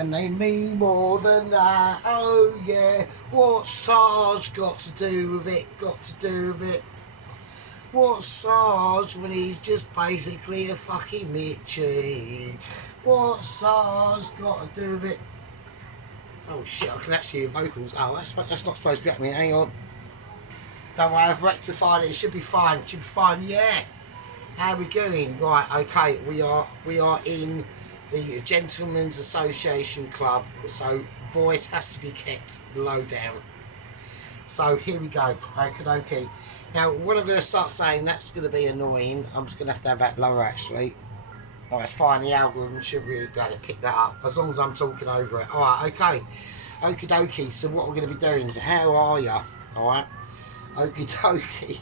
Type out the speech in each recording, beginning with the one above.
and they mean more than that. Oh yeah, what's Sarge got to do with it? Got to do with it? What's Sarge when he's just basically a fucking Mitchie? What's Sarge got to do with it? Oh shit, I can actually hear vocals. Oh, that's not supposed to be happening. Hang on. Don't worry, I've rectified it. It should be fine. It should be fine. Yeah. How are we going? Right, okay. We are in the Gentlemen's Association Club, so voice has to be kept low down. So here we go. Okay. Now, what I'm going to start saying, that's going to be annoying. I'm just going to have that lower, actually. Oh, that's fine. The algorithm should really be able to pick that up, as long as I'm talking over it. Alright, okay. Okie dokie. So what we're going to be doing, so how are you? Alright. Okie dokie.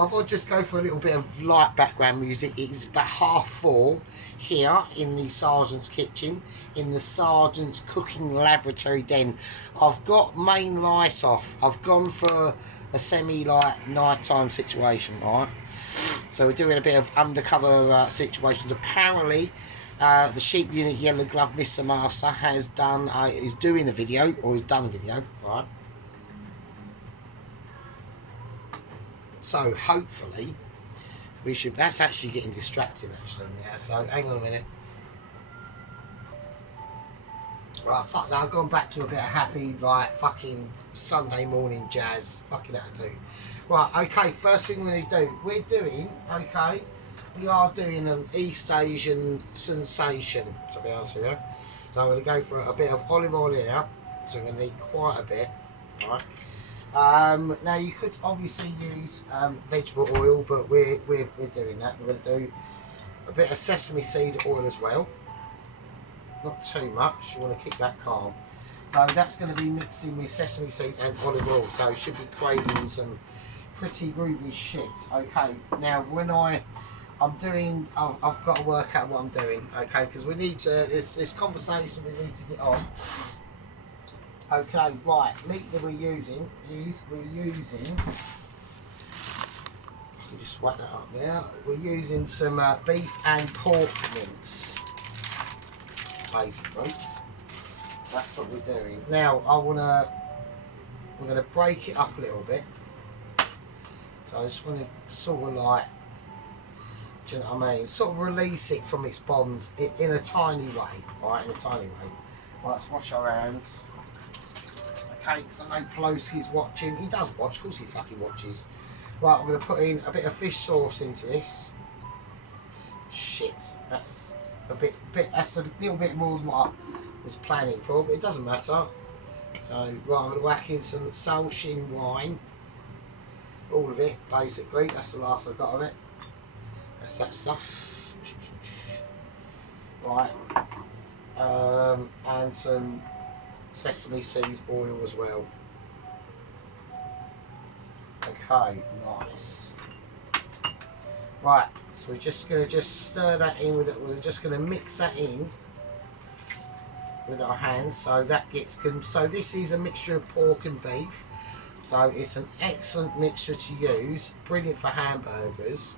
I thought I'd just go for a little bit of light background music. It's about 4:30 here in the Sargents kitchen, in the Sargents cooking laboratory den. I've got main light off. I've gone for a semi-light nighttime situation, alright? So we're doing a bit of undercover situations. Apparently, the Sheep Unit Yellow Glove Mr. Master has done, is doing a video, or has done a video, alright? So hopefully we should. That's actually getting distracting actually now. So hang on a minute. Right, fuck that. I've gone back to a bit of happy, like fucking Sunday morning jazz. Fucking attitude. Right, okay. First thing we need to do. We are doing an East Asian sensation. To be honest with you. So I'm going to go for a bit of olive oil here. So we're going to need quite a bit. All right. Now you could obviously use vegetable oil, but we're doing that. We're going to do a bit of sesame seed oil as well. Not too much. You want to keep that calm. So that's going to be mixing with sesame seeds and olive oil. So it should be creating some pretty groovy shit. Okay. Now when I'm doing, I've got to work out what I'm doing. Okay, because we need to. This conversation we need to get on. Okay, right, meat that we're using is, let me just whack that up now, we're using some beef and pork mince, basically, so that's what we're doing. Now, we're going to break it up a little bit, so I just want to sort of like, do you know what I mean, sort of release it from its bonds in a tiny way, right, in a tiny way. Right, let's wash our hands. Okay, because I know Pelosi's watching. He does watch, of course he fucking watches. Right, I'm going to put in a bit of fish sauce into this. Shit, that's that's a little bit more than what I was planning for, but it doesn't matter. So, right, I'm going to whack in some Sargents wine. All of it, basically. That's the last I've got of it. That's that stuff. Right. And some sesame seed oil as well. Okay, nice. Right, so we're just going to stir that in with it. We're just going to mix that in with our hands, so that gets. So this is a mixture of pork and beef. So it's an excellent mixture to use. Brilliant for hamburgers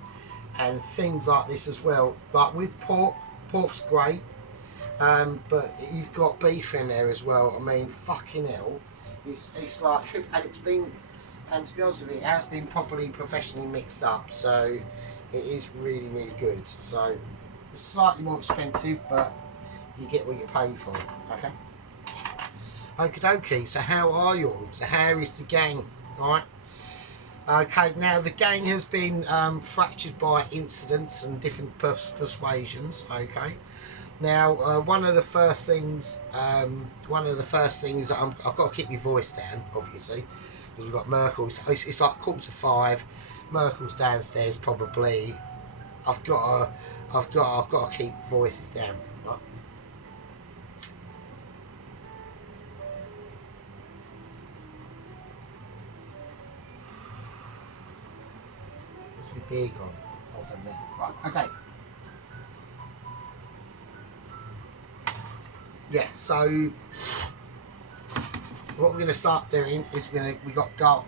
and things like this as well. But with pork's great. But you've got beef in there as well. I mean, fucking hell, it's like, and it's been, and to be honest with you, it has been properly professionally mixed up, so it is really, really good. So it's slightly more expensive, but you get what you pay for. Okay. Okie dokie. So how are you all? So how is the gang? All right. Okay. Now the gang has been fractured by incidents and different persuasions. Okay. Now, one of the first things that I've got to keep my voice down, obviously, because we've got Merkel. It's like 4:45. Merkel's downstairs, probably. I've got to keep voices down. Right? What's my beer gone? Wasn't me. Right. Okay. Yeah, so what we're going to start doing is we got garlic.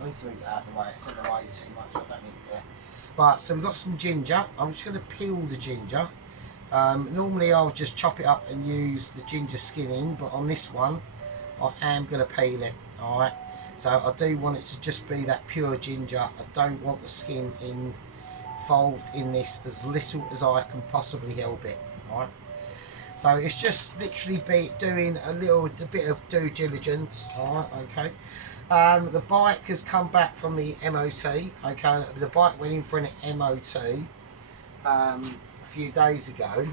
I need to move that out of the way. It's in the way too much. I don't need it there. Right, so we've got some ginger. I'm just going to peel the ginger. Normally I'll just chop it up and use the ginger skin in, but on this one I am going to peel it. Alright, so I do want it to just be that pure ginger. I don't want the skin involved in this as little as I can possibly help it. Alright, so it's just literally doing a bit of due diligence. Alright, okay. The bike has come back from the MOT. Okay, the bike went in for an MOT a few days ago,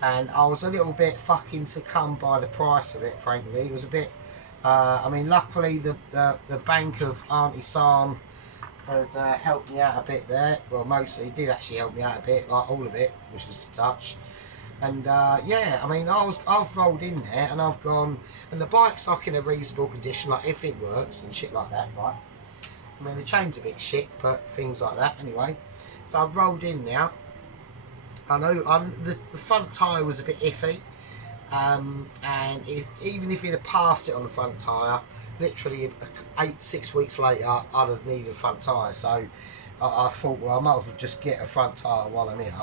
and I was a little bit fucking succumbed by the price of it. Frankly, it was a bit. I mean, luckily the bank of Auntie San had helped me out a bit there. Well, mostly did actually help me out a bit, like all of it, which was a touch. And yeah, I mean, I've rolled in there and I've gone, and the bike's like in a reasonable condition, like everything works and shit like that, right? I mean, the chain's a bit shit, but things like that anyway. So I've rolled in now. I know the front tyre was a bit iffy, and even if it had passed it on the front tyre, literally 6 weeks later, I'd have needed a front tyre. So I thought, well, I might as well just get a front tyre while I'm here.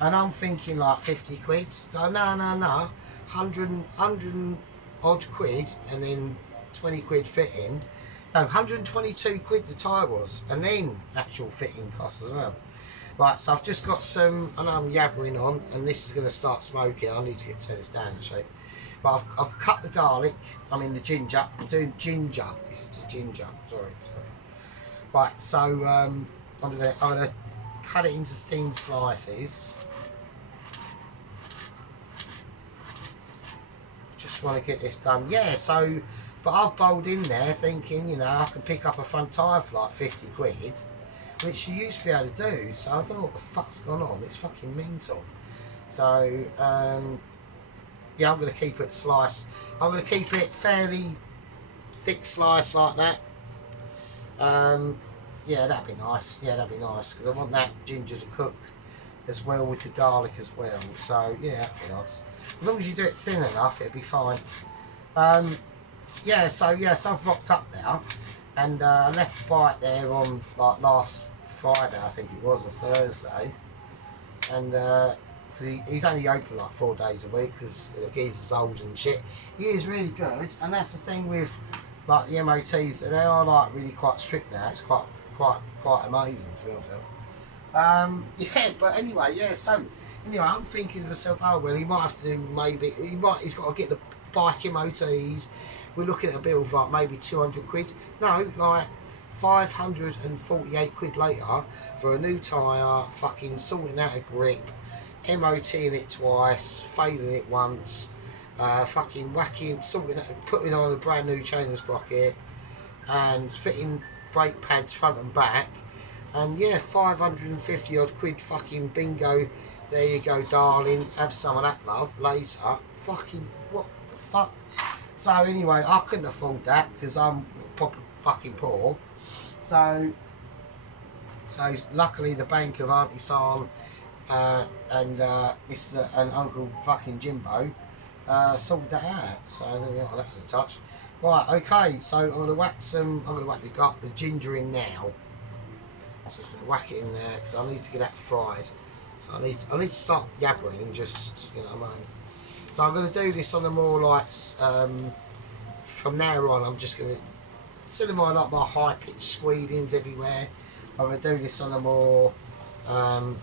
And I'm thinking like 50 quid. No, 100 odd quid, and then 20 quid fitting. No, 122 quid the tyre was, and then actual fitting costs as well. Right, so I've just got some, I know I'm yabbering on, and this is going to start smoking. I need to turn this down actually. But I've cut the garlic, I mean the ginger. I'm doing ginger. This is ginger. Sorry. Right, so I'm gonna cut it into thin slices. Just want to get this done. Yeah, so, but I've bowled in there thinking, you know, I can pick up a front tyre for like 50 quid, which you used to be able to do. So I don't know what the fuck's gone on. It's fucking mental. So, yeah, I'm going to keep it sliced. I'm going to keep it fairly thick slice like that. Yeah, that'd be nice. Yeah, that'd be nice, because I want that ginger to cook as well with the garlic as well. So yeah, that'd be nice. As long as you do it thin enough, it'll be fine. Yeah, so I've rocked up now, and I left the bike there on like last Friday, I think it was, or Thursday, and because he's only open like 4 days a week because the geezer's old and shit. He is really good, and that's the thing with like the MOTs, that they are like really quite strict now. It's quite amazing, to be honest. Yeah, but anyway, yeah. So anyway, I'm thinking to myself, oh well, he might have to do he's got to get the bike MOTs. We're looking at a bill of like maybe 200 quid. No, like 548 quid later for a new tyre, fucking sorting out a grip, MOTing it twice, failing it once, fucking putting on a brand new chain and sprocket, and fitting brake pads front and back, and yeah, 550 odd quid, fucking bingo. There you go, darling, have some of that, love, later. Fucking what the fuck. So anyway, I couldn't afford that because I'm proper fucking poor. So luckily the bank of Auntie San and Mr. and Uncle fucking Jimbo sorted that out. So yeah, that's a touch. Right, okay, so I'm gonna whack the ginger in now. So I'm gonna whack it in there because I need to get that fried. So I need to start yabbering, just, you know what I mean. So I'm gonna do this on a more like from now on I'm just gonna, instead of my high pitched squealings everywhere, I'm gonna do this on a more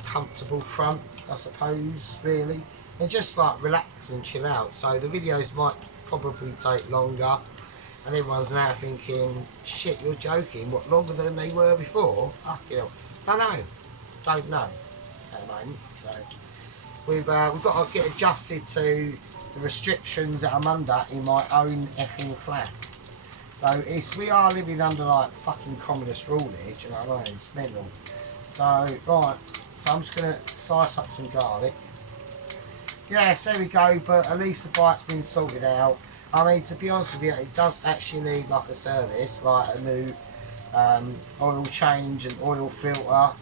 comfortable front, I suppose, really, and just like relax and chill out. So the videos might probably take longer, and everyone's now thinking, shit, you're joking, what, longer than they were before? Fucking hell. Don't know at the moment. So we've got to get adjusted to the restrictions that I'm under in my own effing flat. So we are living under like fucking communist rulage, you know what I mean? It's mental. So right, so I'm just gonna slice up some garlic. Yes, there we go. But at least the bike's been sorted out. I mean, to be honest with you, it does actually need like a service, like a new oil change and oil filter.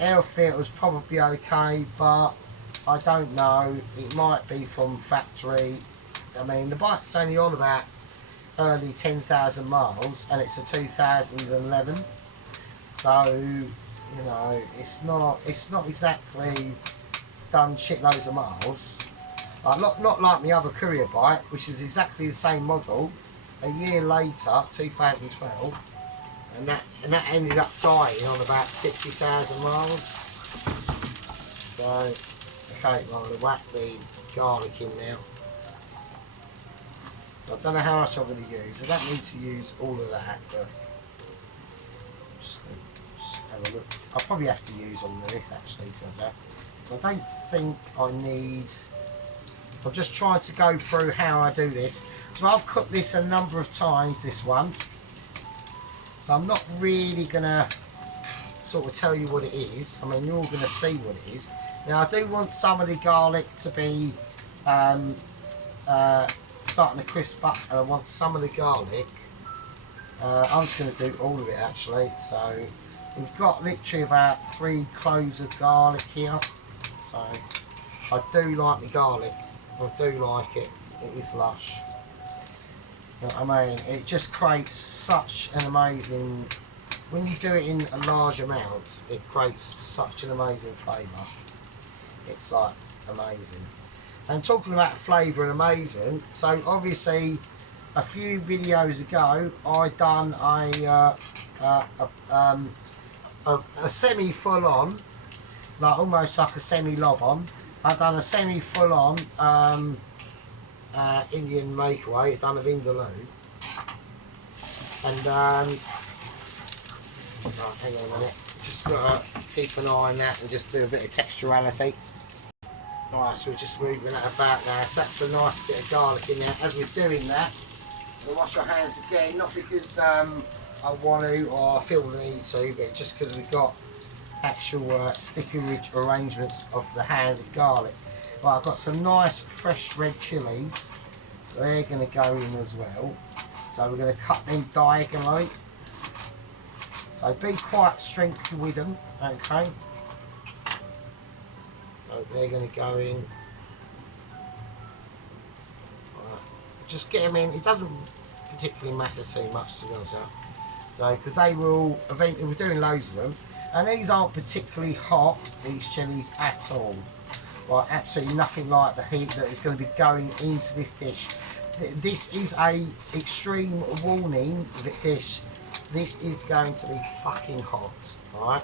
Air filter's probably okay, but I don't know. It might be from factory. I mean, the bike's only on about early 10,000 miles, and it's a 2011. So you know, it's not exactly done shitloads of miles. Not like my other courier bike, which is exactly the same model. A year later, 2012, and that ended up dying on about 60,000 miles. So, okay, well, I'm going to whack the garlic in now. I don't know how much I'm going to use. I don't need to use all of that, but just have a look. I'll probably have to use all of this actually, to myself. So I don't think I need. I've just tried to go through how I do this. So I've cooked this a number of times, this one. So I'm not really going to sort of tell you what it is. I mean, you're all going to see what it is. Now, I do want some of the garlic to be starting to crisp up, and I want some of the garlic. I'm just going to do all of it, actually. So we've got literally about 3 cloves of garlic here. So I do like the garlic. I do like it. It is lush. You know what I mean? It just creates such an amazing. When you do it in a large amounts, it creates such an amazing flavour. It's like amazing. And talking about flavour and amazement, so obviously a few videos ago I done a semi full on, like almost like a semi lob on. I've done a semi full on Indian makeaway, done a vindaloo, and right, hang on a minute, just got to keep an eye on that and just do a bit of texturality. Right, so we're just moving that about now, so that's a nice bit of garlic in there. As we're doing that, we'll wash our hands again, not because I want to or I feel the need to, but just because we've got actual stickerage arrangements of the hands of garlic. Right, I've got some nice fresh red chilies, so they're going to go in as well. So we're going to cut them diagonally. So be quite stringy with them, okay? So they're going to go in. Right. Just get them in. It doesn't particularly matter too much, to be honest. So, because they will eventually, we're doing loads of them, and these aren't particularly hot, these chilies at all. Right, absolutely nothing like the heat that is going to be going into this dish. This is a extreme warning dish. This is going to be fucking hot, alright?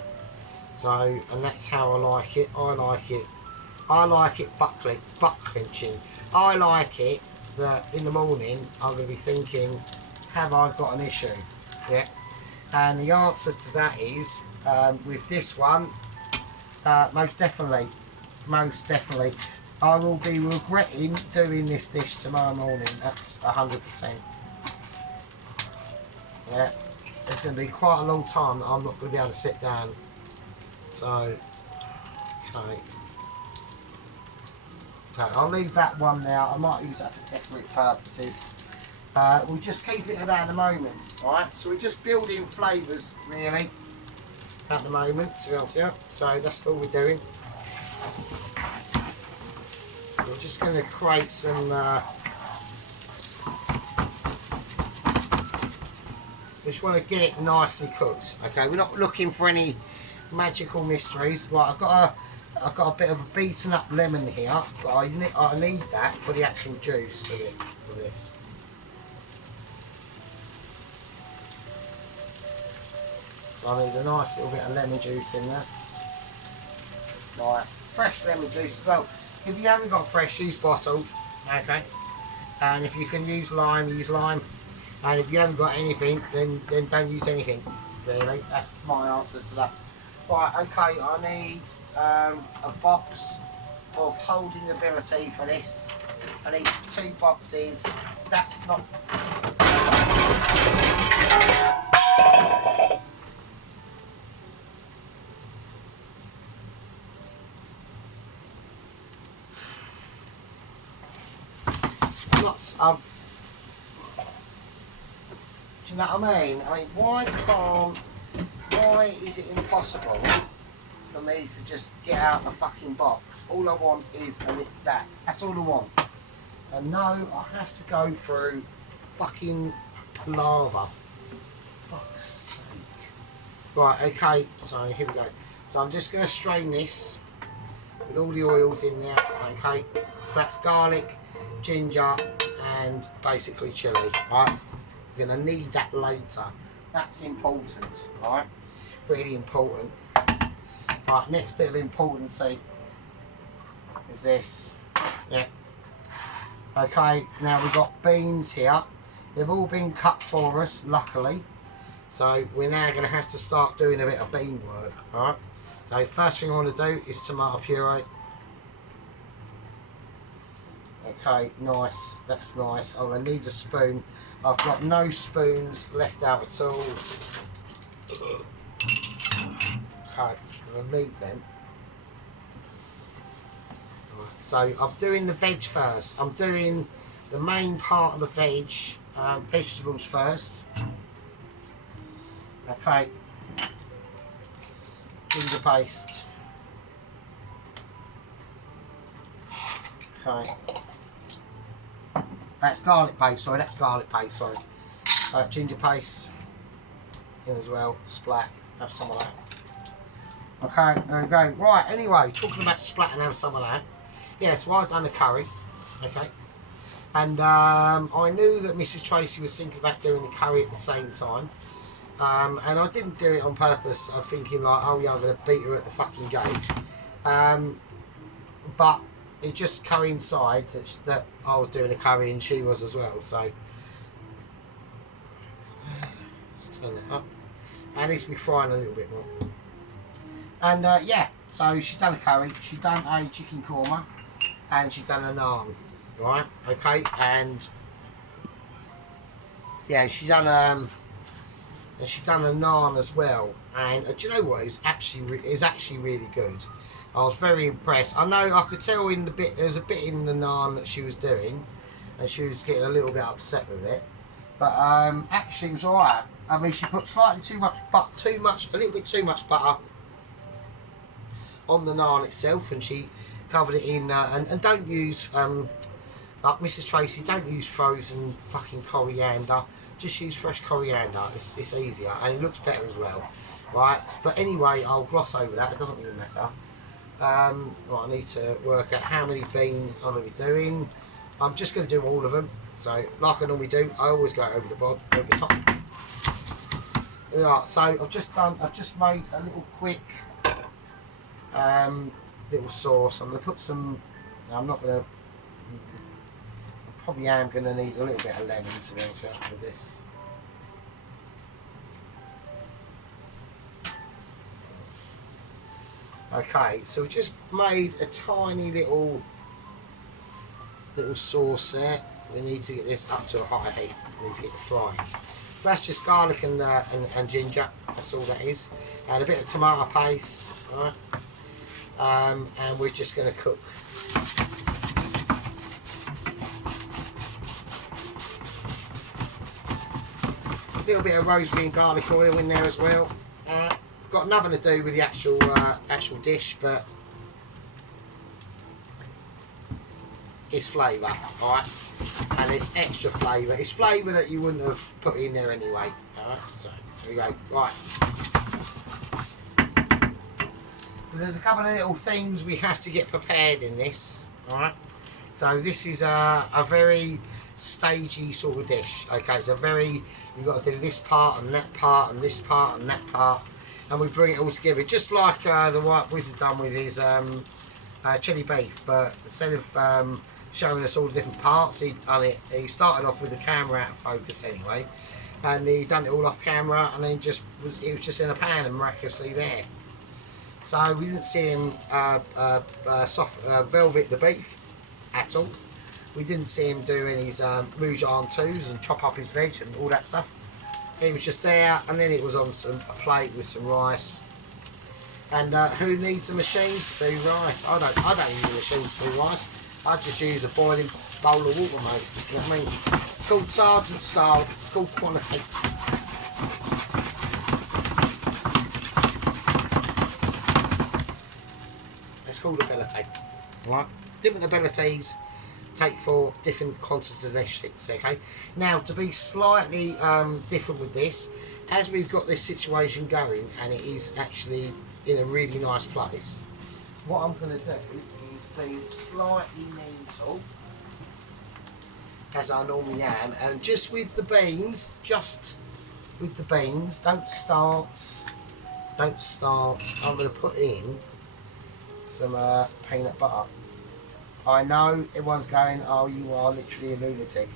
So, and that's how I like it. I like it butt clenching. I like it that in the morning I'm going to be thinking, have I got an issue? Yeah. And the answer to that is, with this one, most definitely. I will be regretting doing this dish tomorrow morning. That's 100%. Yeah. It's going to be quite a long time that I'm not going to be able to sit down. So, okay. Okay, I'll leave that one now. I might use that for decorative purposes. We'll just keep it at that at the moment. Alright, so we're just building flavours really at the moment, to be honest with you. So that's all we're doing. We're just going to create some we just want to get it nicely cooked. Okay, we're not looking for any magical mysteries. Right, I've got a bit of a beaten up lemon here, but I need that for the actual juice of it, for this. So I need a nice little bit of lemon juice in there. Nice fresh lemon juice as well. If you haven't got fresh, use bottled. Okay, and if you can use lime, use lime. And if you haven't got anything, then don't use anything. Really, that's my answer to that. Right, okay, I need a box of holding ability for this. I need 2 boxes. That's not. Lots of. Do you know what I mean? I mean, why is it impossible for me to just get out a fucking box? All I want is that. That's all I want. And no, I have to go through fucking lava. Fuck's sake. Right, okay, so here we go. So I'm just going to strain this. with all the oils in there. Okay, so that's garlic, ginger, and basically chilli. Right, we're going to need that later. That's important. Right, really important. Right, next bit of importancy is this. Yeah. Okay, now we've got beans here. They've all been cut for us, luckily. So we're now going to have to start doing a bit of bean work. Alright. So first thing I want to do is tomato puree. Okay, nice. That's nice. I'm going to need a spoon. I've got no spoons left out at all. Okay, I'm going to need them. So I'm doing the veg first. I'm doing the main part of the vegetables first. Okay. Ginger paste. Okay. That's garlic paste, sorry, that's garlic paste, sorry. Ginger paste in as well, splat, have some of that. Okay, there we go. Right, anyway, talking about splat and have some of that. Yeah, so I've done the curry, okay. And I knew that Mrs. Tracy was thinking about doing the curry at the same time. And I didn't do it on purpose. I'm thinking like, oh yeah, I'm going to beat her at the fucking gauge. But it just coincides that I was doing a curry and she was as well. So let's turn it up. At least we're frying a little bit more. And yeah, so she's done a curry, she's done a chicken korma, and she's done a naan. Right? Okay, and yeah, she's done a naan as well. And do you know what? It was actually really good. I was very impressed. I know I could tell in the bit there was a bit in the naan that she was doing, and she was getting a little bit upset with it. But actually, it was alright. I mean, she put slightly too much, a little bit too much butter on the naan itself, and she covered it in. And don't use like Mrs. Tracy, don't use frozen fucking coriander. Just use fresh coriander. It's easier and it looks better as well. Right. But anyway, I'll gloss over that. It doesn't really matter. Right, I need to work out how many beans I'm going to be doing. I'm just going to do all of them. So, like I normally do, I always go over the top. Right, so I've just made a little quick little sauce. I'm going to put some. I'm not going to. Probably am going to need a little bit of lemon to be honest with this. Okay, so we just made a tiny little sauce there. We need to get this up to a high heat. We need to get it frying. So that's just garlic and ginger. That's all that is, and a bit of tomato paste. Right? And we're just going to cook. A little bit of rosemary and garlic oil in there as well. Got nothing to do with the actual dish, but it's flavour, alright? And it's extra flavour. It's flavour that you wouldn't have put in there anyway. Alright, so here we go. Right. There's a couple of little things we have to get prepared in this. Alright. So this is a very stagey sort of dish. Okay, it's you've got to do this part and that part and this part and that part. And we bring it all together, just like the White Wizard done with his chili beef. But instead of showing us all the different parts, he started off with the camera out of focus anyway, and he done it all off camera, and then it was just in a pan and miraculously there. So we didn't see him velvet the beef at all. We didn't see him do any rouge en tous and chop up his veg and all that stuff. It was just there, and then it was on a plate with some rice. And who needs a machine to do rice? I don't need a machine to do rice. I just use a boiling bowl of water, mate. You know what I mean? It's called Sargents style. It's called quality. It's called ability. Right? Different abilities take for different quantities of shits, okay? Now, to be slightly different with this, as we've got this situation going, and it is actually in a really nice place, what I'm going to do is be slightly mental, as I normally am, and just with the beans, don't start, I'm going to put in some peanut butter. I know everyone's going, oh, you are literally a lunatic,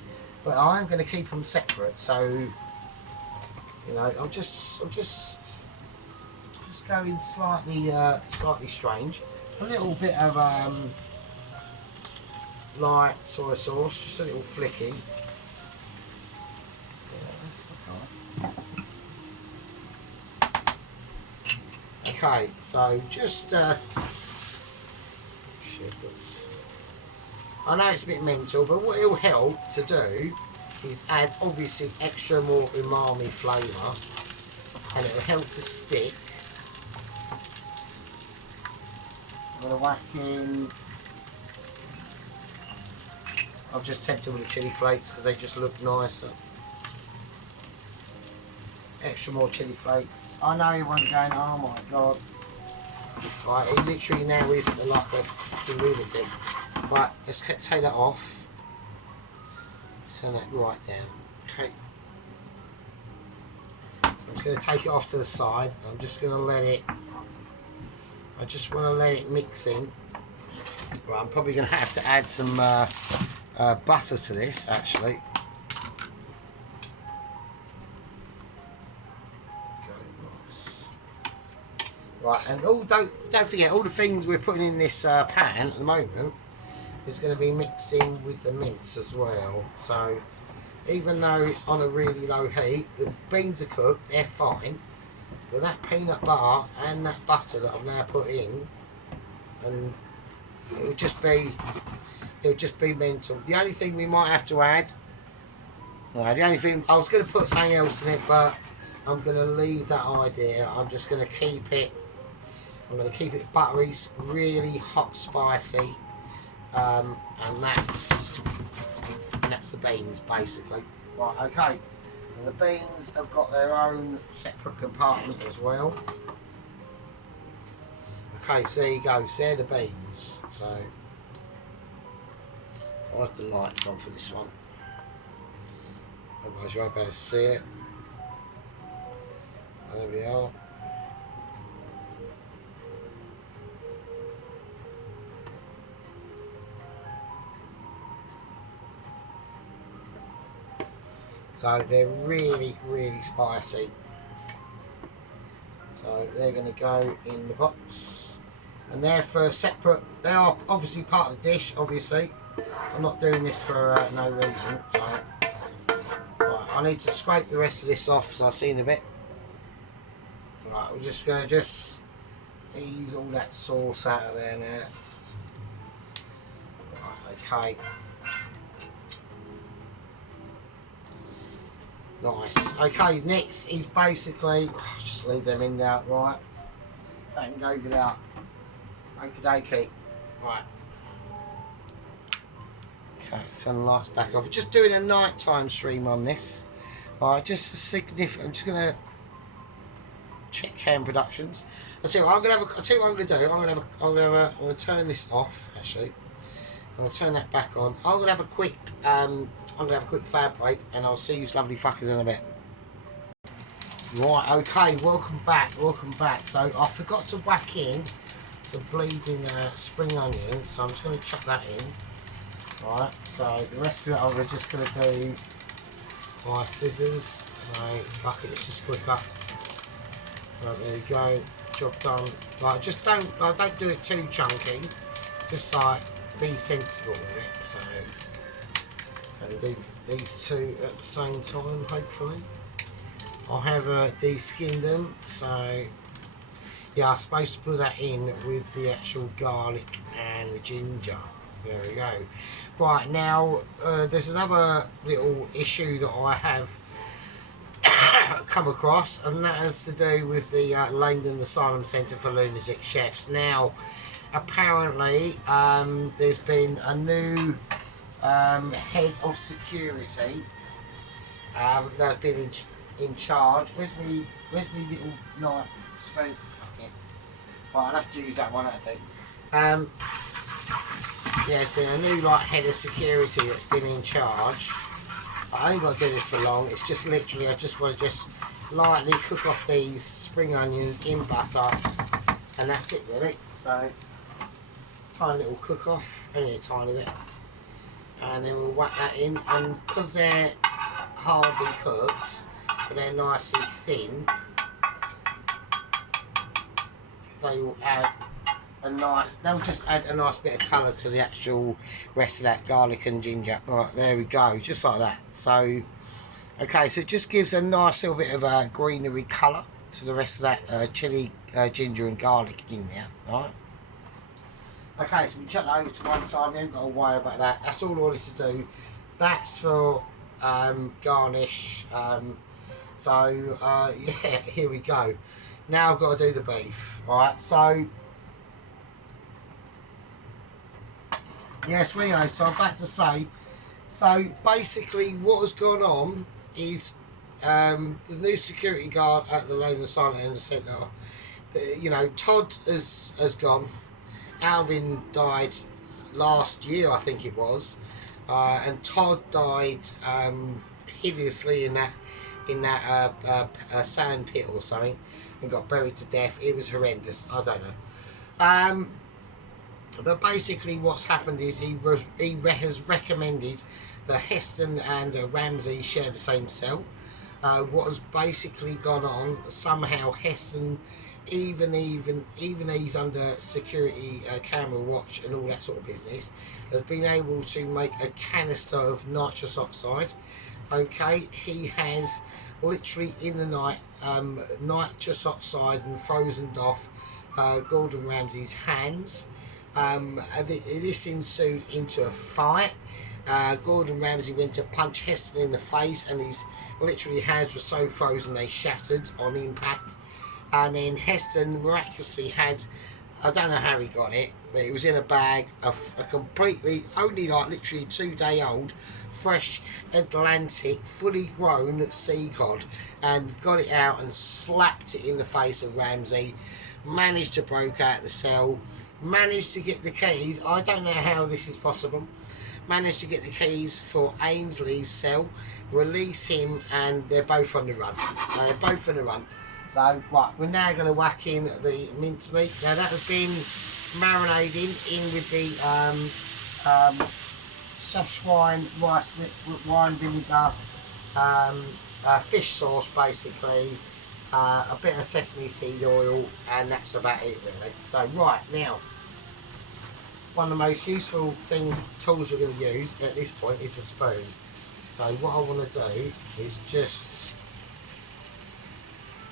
but I am going to keep them separate, so, you know, I'm just going slightly strange. A little bit of light soy sauce, just a little flicking. Okay, so just I know it's a bit mental, but what it'll help to do is add obviously extra more umami flavour, and it'll help to stick. I'm going to whack in, I've just tempted with the chilli flakes because they just look nicer. Extra more chilli flakes. I know everyone's going, oh my god. Right, it literally now is like a fucking lunatic. Right, let's take that off. Turn that right down. Okay. So I'm just going to take it off to the side. I'm just going to let it, I just want to let it mix in. Right, I'm probably going to have to add some butter to this actually. Right, and don't forget, all the things we're putting in this pan at the moment is going to be mixing with the mince as well. So even though it's on a really low heat, the beans are cooked, they're fine. But that peanut butter and that butter that I've now put in, and it'll just be mental. The only thing we might have to add, the only thing, I was going to put something else in it, but I'm going to leave that idea. I'm just going to keep it. I'm going to keep it buttery, really hot, spicy, and that's the beans basically. Right, okay. So the beans have got their own separate compartment as well. Okay, so there you go. So they're the beans. So I'll have the lights on for this one. Otherwise you won't be able to see it. There we are. So they're really, really spicy. So they're going to go in the box. And they're for separate, they are obviously part of the dish, obviously. I'm not doing this for no reason. So right, I need to scrape the rest of this off, as I've seen a bit. Right, we're just going to ease all that sauce out of there now. Right, okay. Nice. Okay, next is basically, just leave them in there, right? They can go without. Okie dokie. Right. Okay, so the lights back off. We're just doing a nighttime stream on this. Alright, just a significant. I'm just gonna check Cam Productions. I'll tell you what I'm gonna do. I'm gonna turn this off actually. I'm gonna turn that back on. I'm gonna have a quick fad break, and I'll see you lovely fuckers in a bit. Right, okay, welcome back. So I forgot to whack in some bleeding spring onion, so I'm just going to chuck that in. Right, so the rest of it I'm just going to do by scissors. So fuck it, it's just quicker. So there you go, job done. Right, just don't do it too chunky. Just like be sensible with it. So do these two at the same time, hopefully. I have de-skinned them, so yeah, I'm supposed to put that in with the actual garlic and the ginger. So there we go. Right, now there's another little issue that I have come across, and that has to do with the Langdon Asylum Centre for Lunatic Chefs. Now, apparently, there's been a new head of security that's been in charge. Where's me little knife spoon? Okay. Right, I'll have to use that one, I think. Yeah, there's been a new like head of security that's been in charge. I ain't got to do this for long. It's just literally, I just want to just lightly cook off these spring onions in butter, and that's it really. So, tiny little cook off, only a tiny bit, and then we'll whack that in. And because they're hardly cooked, but they're nicely thin, they will add they'll just add a nice bit of colour to the actual rest of that garlic and ginger. Alright, there we go, just like that. So, okay, so it just gives a nice little bit of a greenery colour to the rest of that chilli, ginger and garlic in there. Alright. Okay, so we chuck that over to one side, we haven't got to worry about that. That's all I wanted to do. That's for garnish. Yeah, here we go. Now I've got to do the beef. Alright, so yes, Rio, so I'm about to say, so basically what has gone on is the new security guard at the Lone Silent End Centre, you know, Todd has gone, Alvin died last year I think it was, and Todd died hideously in that sand pit or something and got buried to death. It was horrendous, I don't know. But basically what's happened is he has recommended that Heston and Ramsey share the same cell. What has basically gone on, somehow Heston, even he's under security camera watch and all that sort of business, has been able to make a canister of nitrous oxide. Okay, he has literally in the night nitrous oxide and frozen off Gordon Ramsay's hands. This ensued into a fight. Gordon Ramsay went to punch Heston in the face, and his literally hands were so frozen they shattered on impact. And then Heston miraculously had, I don't know how he got it, but it was in a bag, a completely, only like literally 2-day-old, fresh Atlantic, fully grown sea cod, and got it out and slapped it in the face of Ramsay. Managed to break out the cell, managed to get the keys. I don't know how this is possible. Managed to get the keys for Ainsley's cell, release him, and they're both on the run. They're both on the run. So, right, we're now going to whack in the mincemeat. Now, that has been marinating in with the Szechuan wine vinegar fish sauce, basically. A bit of sesame seed oil, and that's about it really. So right now, one of the most useful tools we're going to use at this point is a spoon. So what I want to do is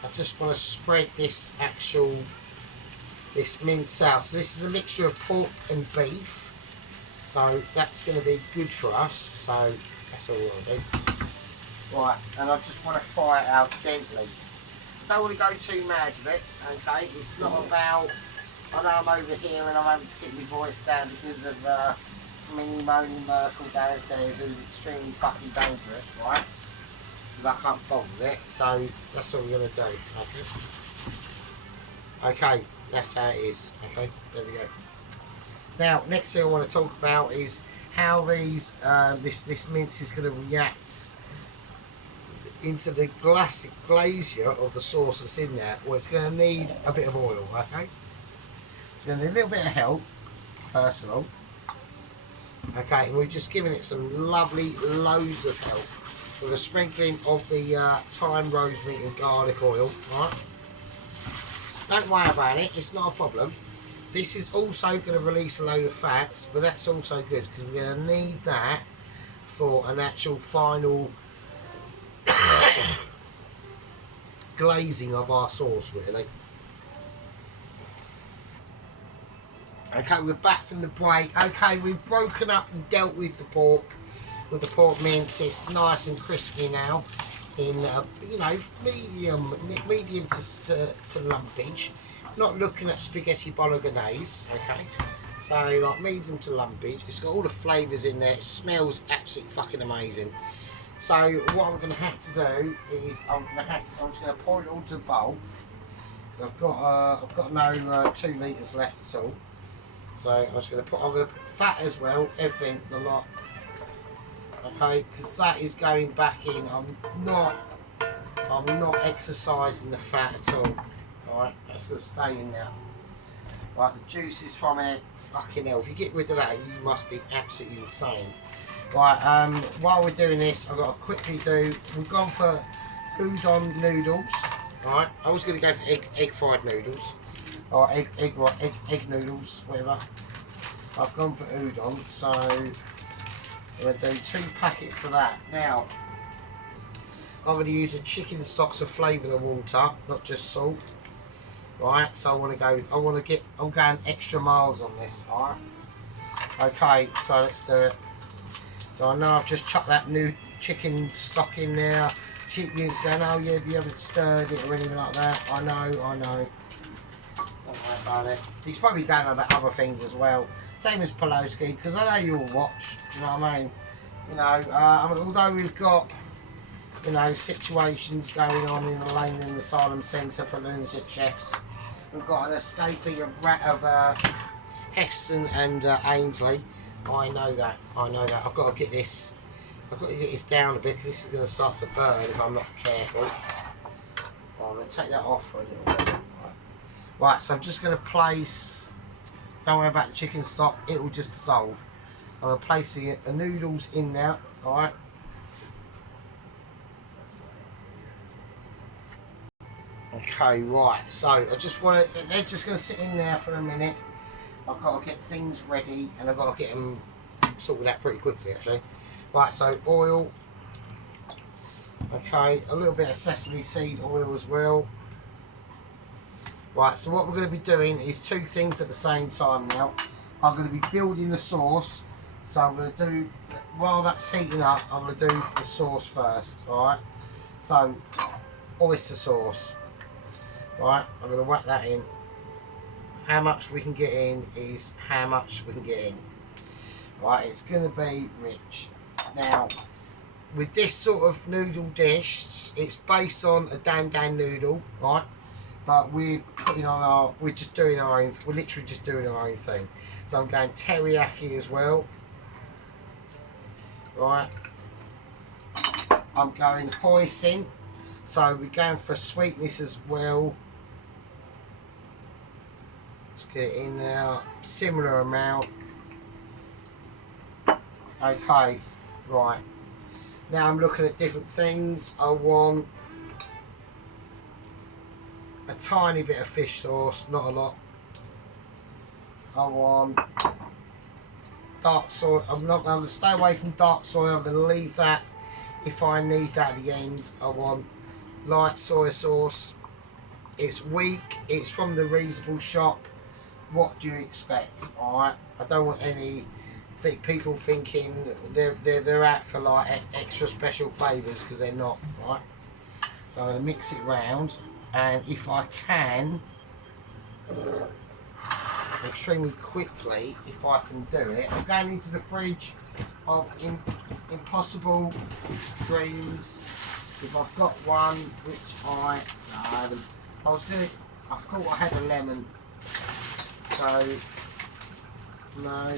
I just want to spread this mince out. So this is a mixture of pork and beef, so that's going to be good for us. So that's all I'll do. Right, and I just want to fry it out gently. Don't want to go too mad with it, okay? It's not about, I know I'm over here and I'm having to keep my voice down because of Minnie Moaning Merkel downstairs, who's extremely fucking dangerous, right? Because I can't bother with it, so that's all we're going to do, okay? Okay, that's how it is, okay? There we go. Now, next thing I want to talk about is how these this mince is going to react into the glazier of the sauce that's in there. Well, it's going to need a bit of oil, okay? It's going to need a little bit of help, first of all. Okay, and we're just giving it some lovely loads of help with a sprinkling of the thyme, rosemary and garlic oil, right? Don't worry about it, it's not a problem. This is also going to release a load of fats, but that's also good because we're going to need that for an actual final glazing of our sauce, really. Okay, we're back from the break. Okay, we've broken up and dealt with the pork mince. It's nice and crispy now, in you know, medium to lumpage. Not looking at spaghetti bolognese. Okay, so like medium to lumpage. It's got all the flavours in there. It smells absolutely fucking amazing. So what I'm going to have to do is I'm just going to pour it all to a bowl. So I've got no 2 litres left at all. So I'm gonna put fat as well, everything, the lot. Okay, because that is going back in. I'm not exercising the fat at all. Alright, that's gonna stay in now. Right, the juices from it, fucking hell. If you get rid of that, you must be absolutely insane. Right, while we're doing this, I've got to quickly do. We've gone for udon noodles. Alright, I was going to go for egg fried noodles. Or egg noodles, whatever. I've gone for udon, so I'm going to do 2 packets of that. Now, I'm going to use a chicken stock to flavour the water, not just salt. Right, so I'm going extra miles on this, alright? Okay, so let's do it. So I know I've just chucked that new chicken stock in there. Sheep unit's going, oh yeah, you haven't stirred it or anything like that. I know. Don't worry about it. He's probably going on about other things as well. Same as Poloski, because I know you'll watch, do you know what I mean? You know, although we've got, you know, situations going on in the Lane and Asylum Centre for lunatic chefs. We've got an escapee of Heston and Ainsley. I know that. I've got to get this down a bit because this is going to start to burn if I'm not careful. I'm going to take that off for a little bit. Right, so I'm just going to place. Don't worry about the chicken stock; it will just dissolve. I'm going to place the noodles in now. All right. Okay, right. So I just want to. They're just going to sit in there for a minute. I've got to get things ready, and I've got to get them sorted out pretty quickly, actually. Right, so oil. Okay, a little bit of sesame seed oil as well. Right, so what we're going to be doing is 2 things at the same time now. I'm going to be building the sauce. So I'm going to do, while that's heating up, I'm going to do the sauce first, alright? So, oyster sauce. Right, I'm going to whack that in. How much we can get in is how much we can get in. Right, it's going to be rich. Now, with this sort of noodle dish, it's based on a dan noodle, right? But we're just doing our own. We're literally just doing our own thing. So I'm going teriyaki as well. Right. I'm going hoisin. So we're going for sweetness as well. Let's get it in there. Similar amount. Okay. Right. Now I'm looking at different things. I want a tiny bit of fish sauce, not a lot. I want dark soy. I'm going to stay away from dark soy. I'm going to leave that if I need that at the end. I want light soy sauce. It's weak. It's from the reasonable shop. What do you expect? Alright. I don't want any people thinking they're out for like extra special flavours, because they're not. Right. So I'm going to mix it round. And if I can, extremely quickly, if I can do it, I'm going into the fridge of Impossible Dreams. If I've got one, which I haven't. I thought I had a lemon. So, no.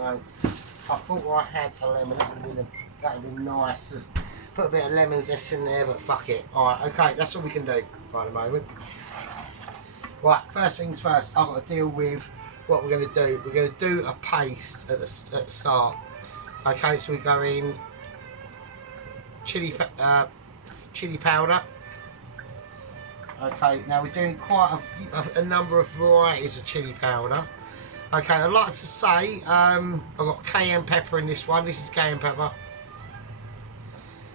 I thought I had a lemon. That would have been nice. Put a bit of lemon zest in there, but fuck it. Alright, okay, that's all we can do right at the moment. Right, first things first, I've got to deal with what we're going to do. We're going to do a paste at the start. Okay, so we go in chili powder. Okay, now we're doing quite a number of varieties of chili powder. Okay, I'd like to say, I've got cayenne pepper in this one. This is cayenne pepper.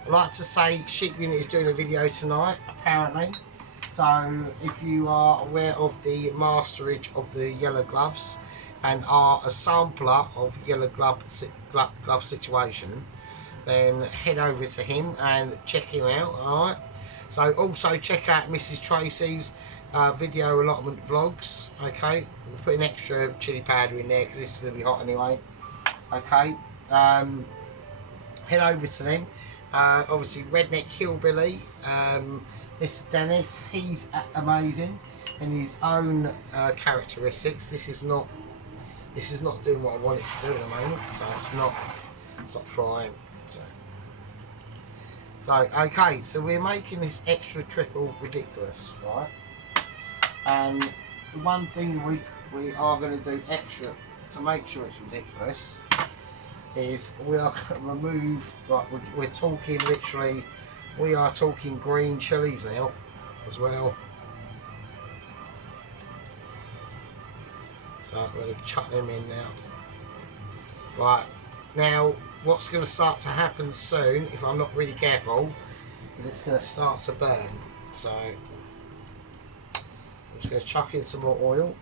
I'd like to say Sheep Unit is doing a video tonight, apparently. So if you are aware of the masterage of the yellow gloves and are a sampler of yellow glove situation, then head over to him and check him out, alright? So also check out Mrs. Tracy's video allotment vlogs, okay? We'll put an extra chili powder in there because this is going to be hot anyway, okay? Head over to them. Obviously Redneck Hillbilly, Mr. Dennis, he's amazing in his own characteristics. This is not this is not doing what I want it to do at the moment, so it's not frying. So okay, so we're making this extra triple ridiculous, right? And the one thing we are going to do extra to make sure it's ridiculous is we are going to remove, like we're talking literally, we are talking green chilies now as well. So I'm going to chuck them in now. Right, now what's going to start to happen soon, if I'm not really careful, is it's going to start to burn. So I'm just going to chuck in some more oil.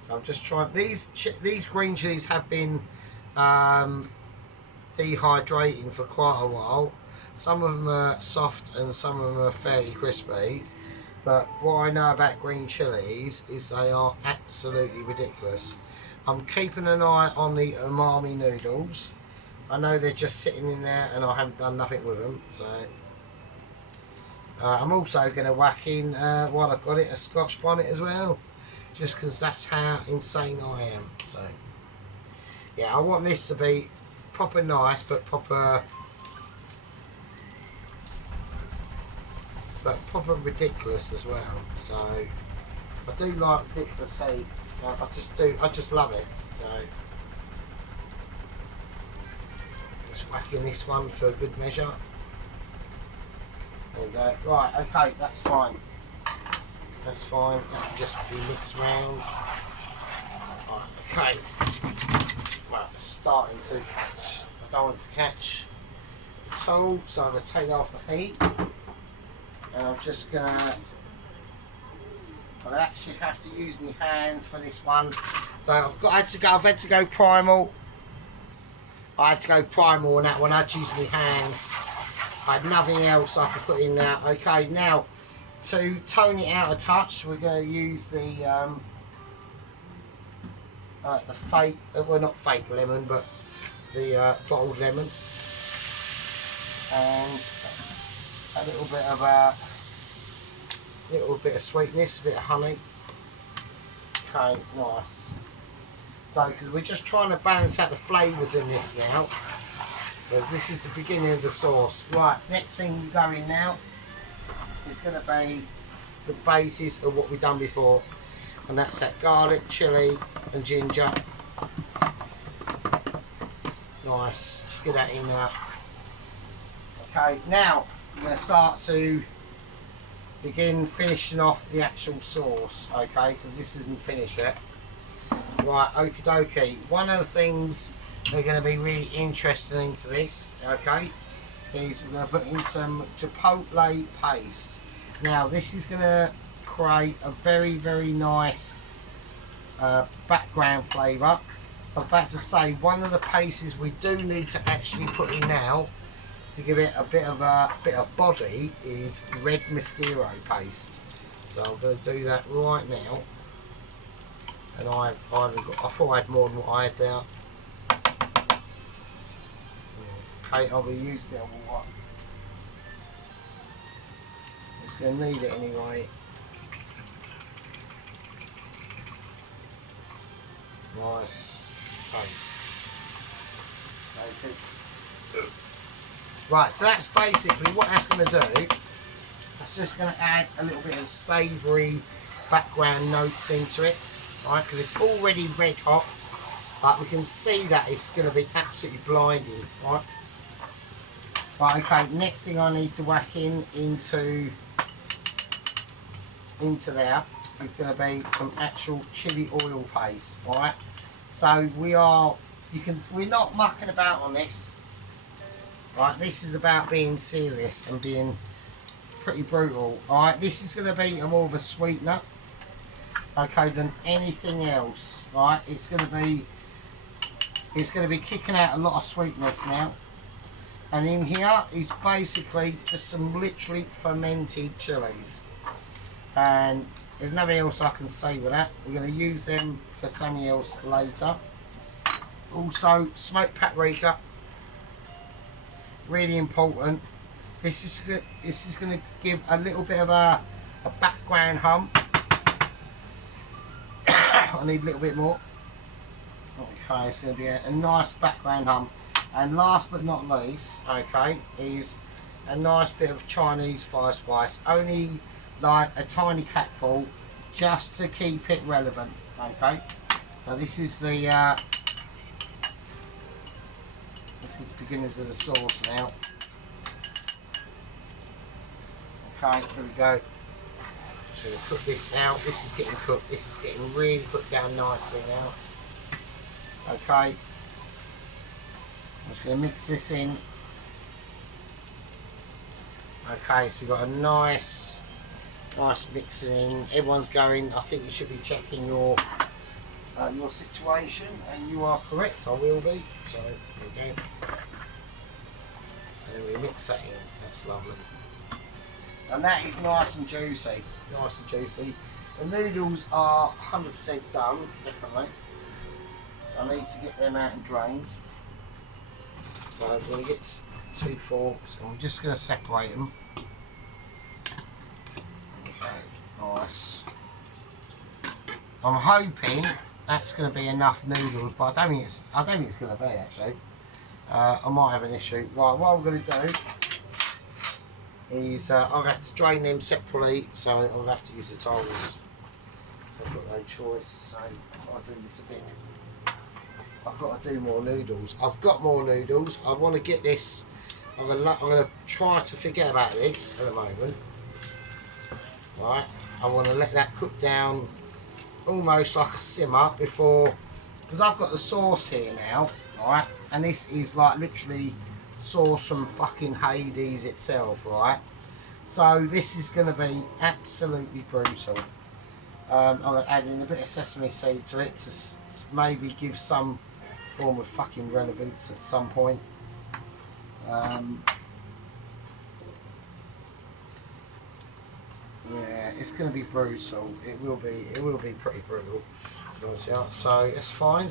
So I'm just trying, these green chilies have been dehydrating for quite a while. Some of them are soft and some of them are fairly crispy. But what I know about green chilies is they are absolutely ridiculous. I'm keeping an eye on the umami noodles. I know they're just sitting in there and I haven't done nothing with them. So I'm also going to whack in, while I've got it, a Scotch bonnet as well. Just because that's how insane I am. So yeah, I want this to be proper nice, but proper ridiculous as well. So I do like ridiculous heat. So I just love it. So just whacking this one for a good measure. There we go. Right, okay, that's fine. That's fine. That can just be mixed round. Right, okay. Well, it's starting to catch. I don't want it to catch at all, so I'm going to take off the heat. And I'm just gonna, I actually have to use my hands for this one. So I've had to go primal. I had to go primal on that one. I had to use my hands. I had nothing else I could put in there. Okay, now to tone it out a touch, we're going to use the fake, well not fake lemon, but the bottled lemon, and a little bit of sweetness, a bit of honey. Okay, nice. So, because we're just trying to balance out the flavours in this now, because this is the beginning of the sauce. Right, next thing we go in now is going to be the basis of what we've done before, and that's that garlic, chilli and ginger. Nice, let's get that in there. Okay, now we're going to start to begin finishing off the actual sauce, okay, because this isn't finished yet. Right, okie dokie. One of the things that are going to be really interesting into this, okay, is we're going to put in some chipotle paste. Now, this is going to create a very, very nice background flavour. I'm about to say, one of the pastes we do need to actually put in now to give it a bit of body is red Mistero paste. So I'm going to do that right now. And I thought I had more than what I had there. Okay, I'll be using it on what? It's going to need it anyway. Nice. Okay. Right, so that's basically what that's going to do. That's just going to add a little bit of savoury background notes into it, right? Because it's already red hot, but we can see that it's going to be absolutely blinding, right? Right, okay. Next thing I need to whack into there is going to be some actual chili oil paste, right? So we're not mucking about on this. Right, this is about being serious and being pretty brutal. Alright, this is going to be more of a sweetener, okay, than anything else. Right, it's going to be kicking out a lot of sweetness now. And in here is basically just some literally fermented chilies. And there's nothing else I can say with that. We're going to use them for something else later. Also, smoked paprika. Really important. This is going to give a little bit of a background hum. I need a little bit more. Okay, it's going to be a nice background hum. And last but not least, okay, is a nice bit of Chinese fire spice. Only like a tiny capful, just to keep it relevant. Okay, so this is the beginners of the sauce now. Okay, here we go. So we'll cook this out. This is getting cooked. This is getting really cooked down nicely now. Okay, I'm just going to mix this in. Okay, so we've got a nice mixing in. Everyone's going. I think you should be checking your situation, and you are correct. I will be. So there we go. And then we mix that in. That's lovely. And that is nice and juicy. Nice and juicy. The noodles are 100% done, definitely. So I need to get them out and drained. So I'm going to get 2 forks. I'm just going to separate them. Okay, nice. I'm hoping that's going to be enough noodles, but I don't think it's going to be actually. I might have an issue. Right, what I'm going to do is I'll have to drain them separately, so I'll have to use the tongs. So I've got no choice. So I'll do this a bit. I've got to do more noodles. I've got more noodles. I want to get this. I'm going to try to forget about this at the moment. Right. I want to let that cook down almost like a simmer before, because I've got the sauce here now. Right. And this is like literally sauce from fucking Hades itself. Right. So this is going to be absolutely brutal. I'm going to add in a bit of sesame seed to it to maybe give some form of fucking relevance at some point. Yeah, it's going to be brutal. It will be pretty brutal. So it's fine.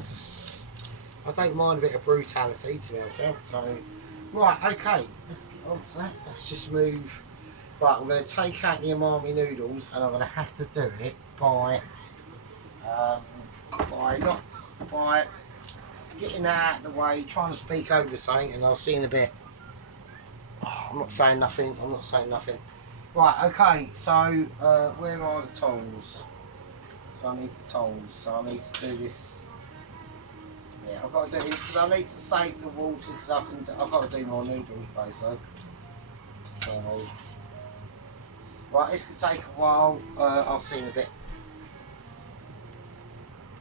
I don't mind a bit of brutality, to be honest. So right, okay, let's get on to that. Let's just move. Right, I'm going to take out the umami noodles, and I'm going to have to do it by getting that out of the way, trying to speak over something, and I'll see in a bit. Oh, I'm not saying nothing. Right, okay, so where are the tongs? So I need the tongs, so I need to do this. Yeah, I've got to do it because I need to save the water because I've got to do more noodles basically. So, right, this could take a while. I'll see in a bit.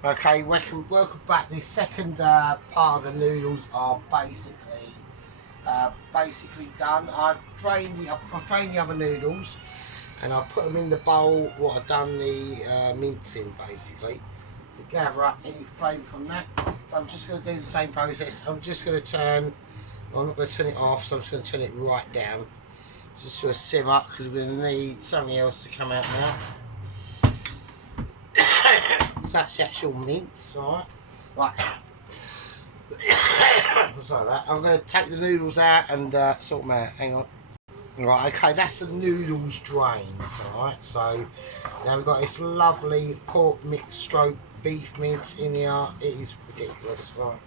Okay, welcome back. The second part of the noodles are basically done. I've drained the other noodles, and I've put them in the bowl. What I've done the mince in basically to gather up any flavour from that. So I'm just going to do the same process. I'm just going to turn. I'm not going to turn it off, so I'm just going to turn it right down, just to a simmer, because we're going to need something else to come out now. So that's the actual mince, alright. Right. Sorry about that. I'm going to take the noodles out and sort them out. Hang on. Right, okay, that's the noodles drained, alright. So now we've got this lovely pork mix stroke beef mince in here. It is ridiculous, right.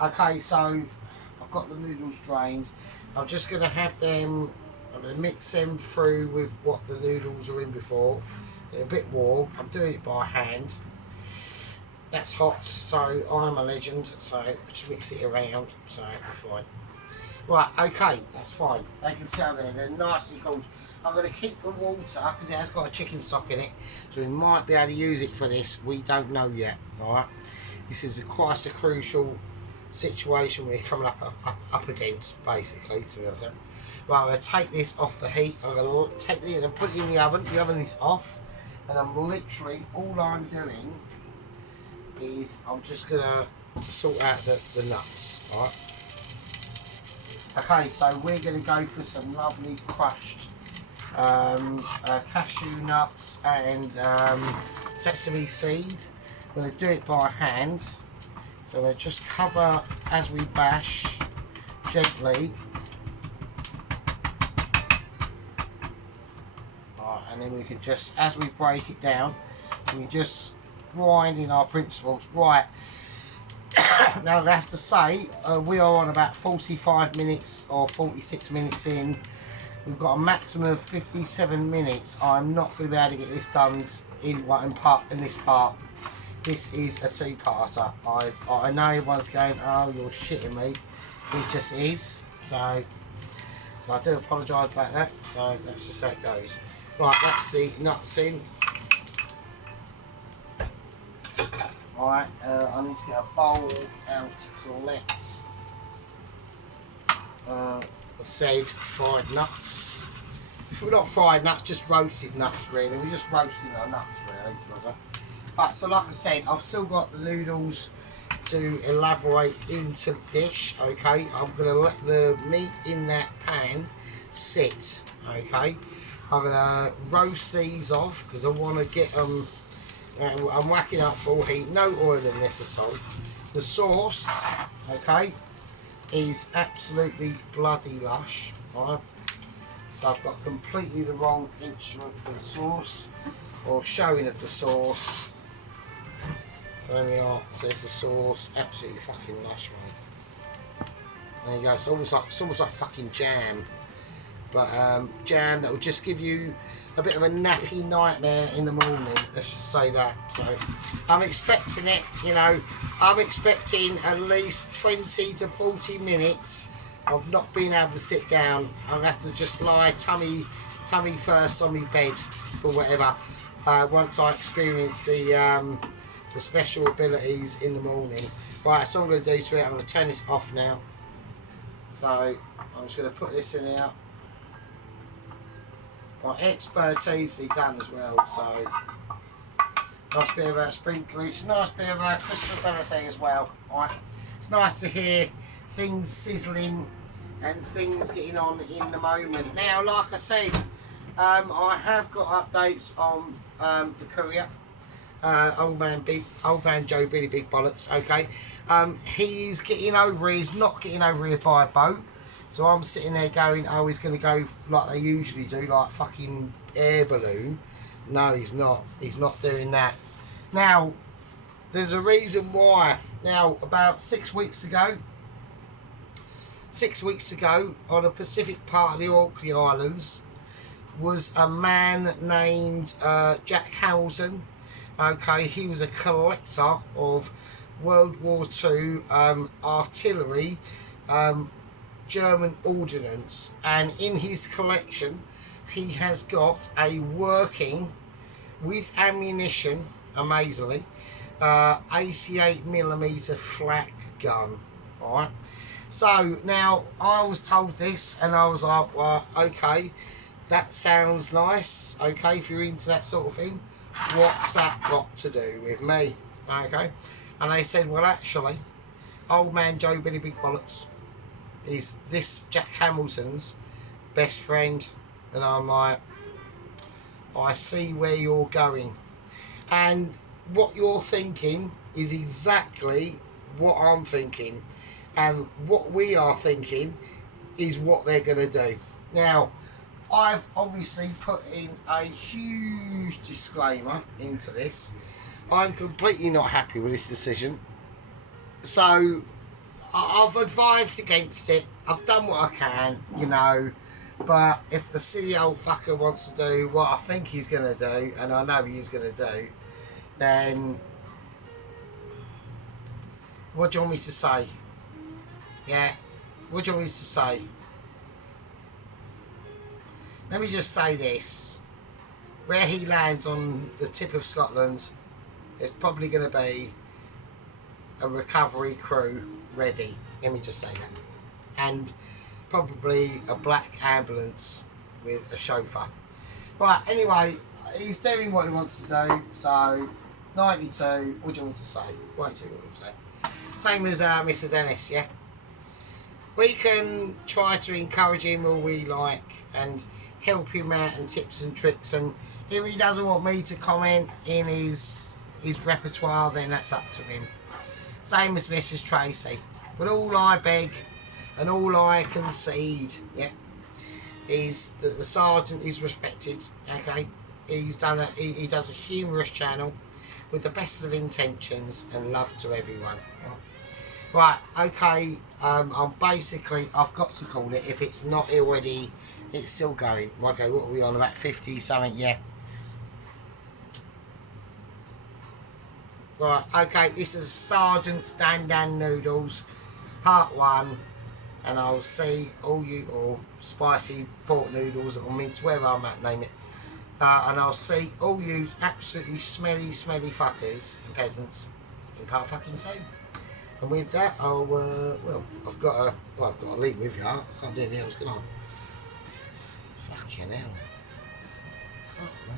Okay, so I've got the noodles drained. I'm just going to have them, I'm going to mix them through with what the noodles are in before. They're a bit warm. I'm doing it by hand. That's hot, so I'm a legend, so just mix it around, so it'll be fine. Right, okay, that's fine. They can sit over there, they're nicely cooled. I'm going to keep the water, because it has got a chicken stock in it, so we might be able to use it for this. We don't know yet, alright? This is quite a crucial situation we're coming up against, basically, to be honest. Right, I'm going to take this off the heat. I'm going to take it and put it in the oven. The oven is off, and I'm literally, all I'm doing is I'm just going to sort out the nuts, alright? Okay, so we're going to go for some lovely crushed cashew nuts and sesame seed. I'm going to do it by hand. So we'll just cover as we bash gently. Right, and then we can just, as we break it down, we just grind in our principles. Right, Now I have to say, we are on about 45 minutes or 46 minutes in. We've got a maximum of 57 minutes. I'm not going to be able to get this done in this part. This is a two-parter. I know everyone's going, oh, you're shitting me. It just is. So I do apologise about that. So that's just how it goes. Right, that's the nuts in. Right, I need to get a bowl out to collect the said fried nuts. Well, not fried nuts, just roasted nuts really. We're just roasting our nuts really. But so like I said, I've still got the noodles to elaborate into the dish. Okay, I'm going to let the meat in that pan sit. Okay, I'm going to roast these off because I want to get them. I'm whacking up full heat, no oil in this at all. The sauce, okay, is absolutely bloody lush. Right? So I've got completely the wrong instrument for the sauce, or showing of the sauce. So there we are. So there's the sauce, absolutely fucking lush, mate. There you go. It's almost like fucking jam, but jam that will just give you a bit of a nappy nightmare in the morning, let's just say that. So I'm expecting it, you know, I'm expecting at least 20 to 40 minutes of not being able to sit down. I'll have to just lie tummy first on my bed or whatever, once I experience the special abilities in the morning. Right, so I'm going to do to it, I'm going to turn this off now. So I'm just going to put this in here. Well, expertise done as well, so nice bit of sprinklage, nice bit of crispability as well. Right, it's nice to hear things sizzling and things getting on in the moment. Now, like I said, I have got updates on the courier, old man Joe Billy Big Bollocks. Okay, he's getting over. He's not getting over here by boat. So I'm sitting there going, oh, he's going to go like they usually do, like fucking air balloon. No, he's not. He's not doing that. Now, there's a reason why. Now, about 6 weeks ago, on the Pacific part of the Orkney Islands, was a man named Jack Hamilton. Okay, he was a collector of World War II artillery, German ordnance, and in his collection he has got a working with ammunition, amazingly, 88mm flak gun. Alright, so now I was told this and I was like, well, okay, that sounds nice. Okay, if you're into that sort of thing, what's that got to do with me? Okay, and they said, well, actually, old man Joe Billy Big Bollocks is this Jack Hamilton's best friend. And I'm like, I see where you're going, and what you're thinking is exactly what I'm thinking, and what we are thinking is what they're going to do. Now, I've obviously put in a huge disclaimer into this. I'm completely not happy with this decision, so I've advised against it. I've done what I can, you know, but if the silly old fucker wants to do what I think he's going to do, and I know he is going to do, then what do you want me to say? Yeah, what do you want me to say? Let me just say this. Where he lands on the tip of Scotland, there's probably going to be a recovery crew ready. Let me just say that. And probably a black ambulance with a chauffeur. Right, anyway, he's doing what he wants to do. So, 92, what do you want to say? 92, what do you say? Same as Mr. Dennis, yeah? We can try to encourage him all we like and help him out in tips and tricks, and if he doesn't want me to comment in his repertoire, then that's up to him. Same as Mrs. Tracy. But all I beg and all I concede, yeah, is that the Sergeant is respected. Okay, he does a humorous channel with the best of intentions and love to everyone. Right, okay, I'm basically, I've got to call it, if it's not already, it's still going. Okay, what are we on, about 50 something, yeah. Right, okay, this is Sargents Dan Noodles, part 1, and I'll see all you, or spicy pork noodles, or mince, whatever I might name it. And I'll see all you absolutely smelly fuckers and peasants in part fucking 2. And with that, I'll, I've got to leave with you. I can't do anything else, can I? Fucking hell. Fuck me.